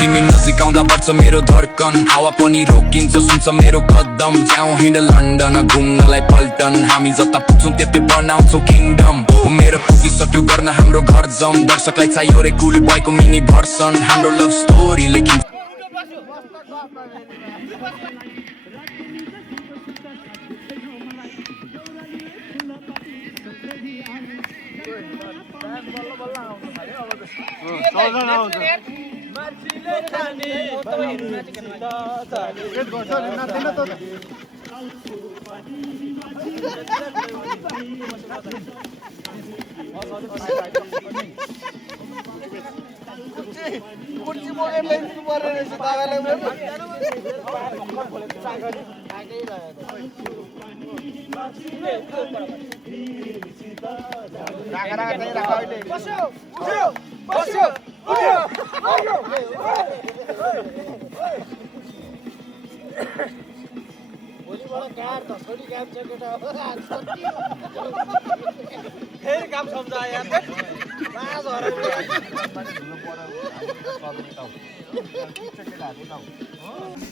तिमी नजिक आउँदा बढ्छ मेरो धड्कन हावा पनि रोकिन्छ सुन्छ मेरो कदम जाउँ हिँड लन्डन घुम्नलाई पल्टन हामी जता पुग्छौँ त्यति बनाउँछौँ किङडम मेरो पुगिसक्यो गर्न हाम्रो घर जम दर्शकलाई चाहियो रे कुल बयको मिनी भर्सन हाम्रो लभ स्टोरी लेकिन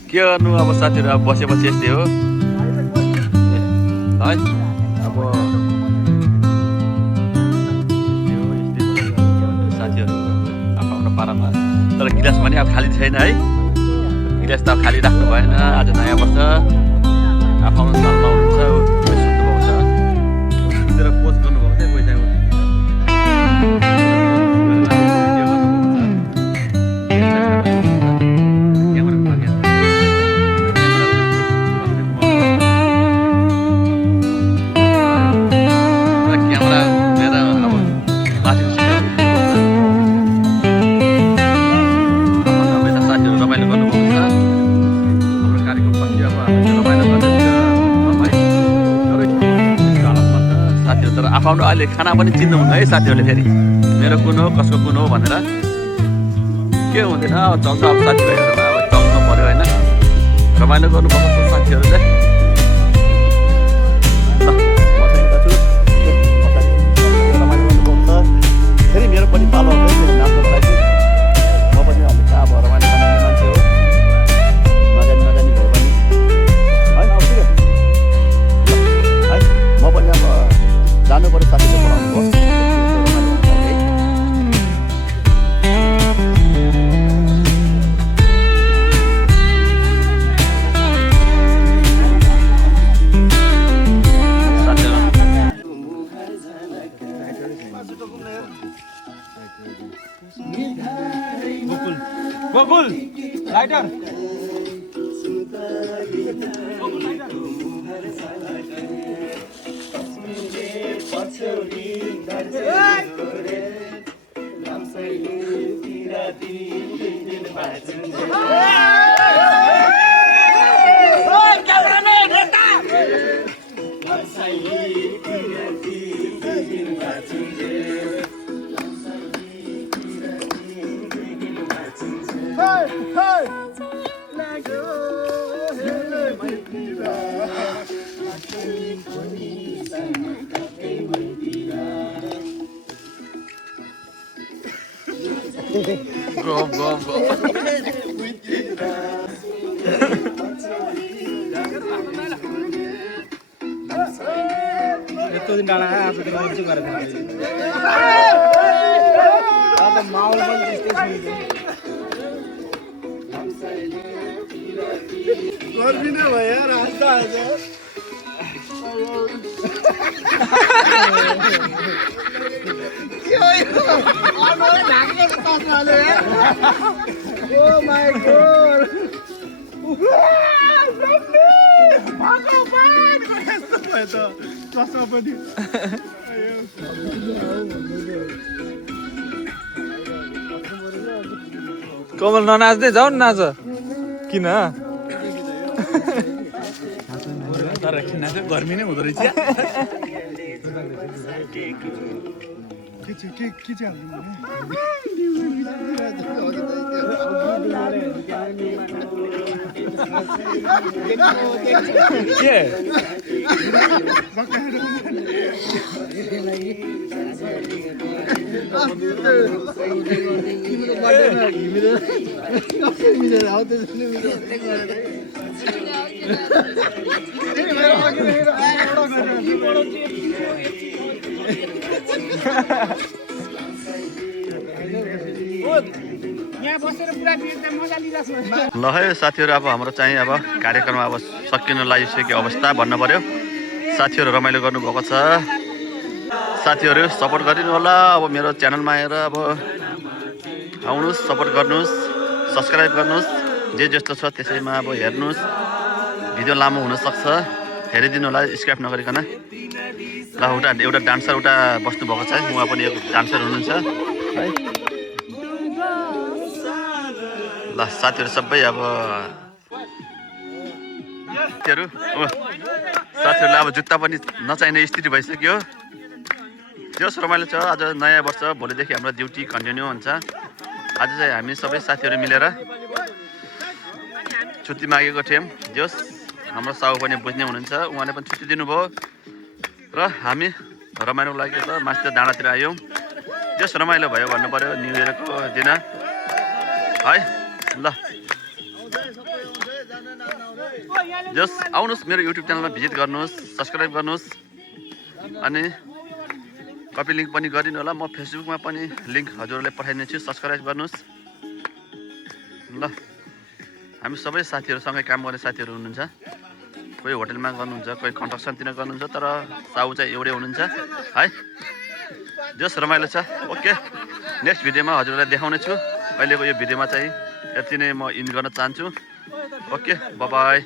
के गर्नु अब साथीहरु अब बसेपछि यस्तै हो है अब साथीहरु आफ्नो पारामा तर गिलास पनि अब खाली छैन है गिलास त खाली राख्नु भएन आज नयाँ वर्ष आफ्नो सालमा हुन्छ सुत्नु भएको छ सुतेर पोस्ट गर्नु भएको छ पैसा आफू अहिले खाना पनि चिन्नुहुन्न है साथीहरूले फेरि मेरो कुन हो कसको कुन हो भनेर के हुँदैन अब चल्छ अब साथीभाइहरूमा अब चल्नु पर्यो होइन रमाइलो गर्नुपर्छ साथीहरूले फेरि मेरो पनि पालो नाच्नको लागि म पनि अलिक अब रमाइलो गर्ने मान्छे हो नजानी भए पनि है है म पनि अब जानु पर्यो साथीले बोलाउनु भयो गोकुल लाइटर Go. यत्रो दिन डाँडा आज त मान्छे गरेर अब माहौल पनि त्यस्तै छ गर्मी नै भयो यार आज त आज Oh my god! कमल ननाच्दै जाऊ नि नाच किन गर्मी नै हुँदो रहेछ के के यहाँ बसेर पुरा मजा लिइरहेको ल है साथीहरू अब हाम्रो चाहिँ अब कार्यक्रम अब सकिन लागिसक्यो अवस्था भन्नु पर्यो साथीहरू रमाइलो गर्नुभएको छ साथीहरू सपोर्ट गरिदिनु होला अब मेरो च्यानलमा आएर अब आउनुहोस् सपोर्ट गर्नुहोस् सब्सक्राइब गर्नुहोस् जे जस्तो छ त्यसैमा अब हेर्नुहोस् भिडियो लामो हुनसक्छ हेरिदिनु होला स्क्याप नगरिकन ल एउटा डान्सर उता बस्नुभएको छ उहाँ पनि एक डान्सर हुनुहुन्छ है ल साथीहरू सबै अब साथीहरूलाई अब जुत्ता पनि नचाहिने स्थिति भइसक्यो जस रमाइलो छ आज नयाँ वर्ष भोलिदेखि हाम्रो ड्युटी कन्टिन्यू हुन्छ आज चाहिँ हामी सबै साथीहरू मिलेर छुट्टी मागेको थियौँ जस हाम्रो साउ पनि बुझ्ने हुनुहुन्छ उहाँले पनि छुट्टी दिनुभयो र हामी रमाइलो लागेको छ मास्टर डाँडातिर आयौँ जस रमाइलो भयो भन्नु पर्यो न्यु इयरको दिन है ल जस आउनुहोस् मेरो युट्युब च्यानलमा भिजिट गर्नुहोस् सब्सक्राइब गर्नुहोस् अनि कपी लिङ्क पनि गरिदिनु होला म फेसबुकमा पनि लिङ्क हजुरहरूले पठाइदिनेछु सब्सक्राइब गर्नुहोस् ल हामी सबै साथीहरूसँगै काम गर्ने साथीहरू हुनुहुन्छ कोही होटलमा गर्नुहुन्छ कोही कन्स्ट्रक्सनतिर गर्नुहुन्छ तर साउ चाहिँ एउटै हुनुहुन्छ है जस रमाइलो छ ओके नेक्स्ट भिडियोमा हजुरहरूलाई देखाउने छु अहिलेको यो भिडियोमा चाहिँ यति नै म इन गर्न चाहन्छु ओके बाई